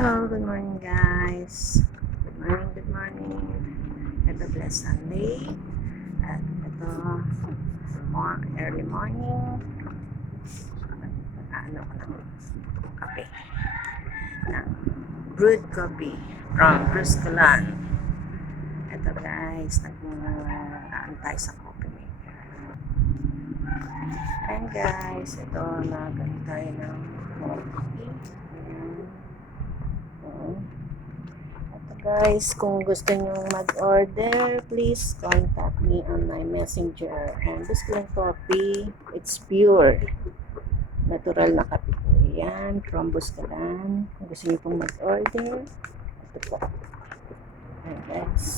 Hello, good morning guys. Good morning. Ito blessed Sunday. At ito, early morning. Ano ko ng kape. Ng brewed coffee from Bruscalan. Ito guys, nag-aantay sa coffee maker. And guys, ito, nag-aantay ng coffee. Guys, kung gusto nyo mag-order, please contact me on my messenger. And Bruscalan Coffee, it's pure. Natural na kape po yan from Bruscalan. Kung gusto nyo pong mag-order, ito po. And guys,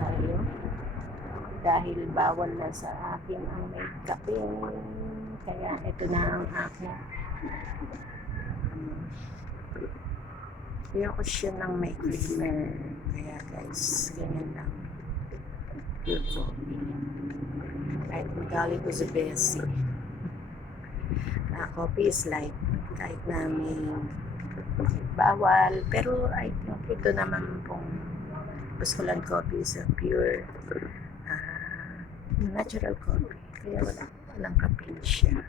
tayo. Dahil bawal na sa akin ang may kape. Kaya ito na ang aking ayoko siya ng may creamer. Kaya guys, ganyan lang. Pure coffee. Kahit magali ko sa besi. Coffee is light. Kahit na may bawal. Pero I think ito naman pong Bruscalan Coffee is a pure natural coffee. Kaya walang kape siya.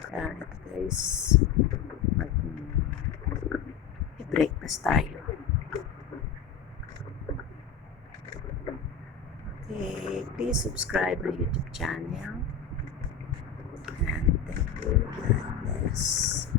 Kaya ito guys, breakfast tayo. Okay, please subscribe my YouTube channel. And thank you. God bless.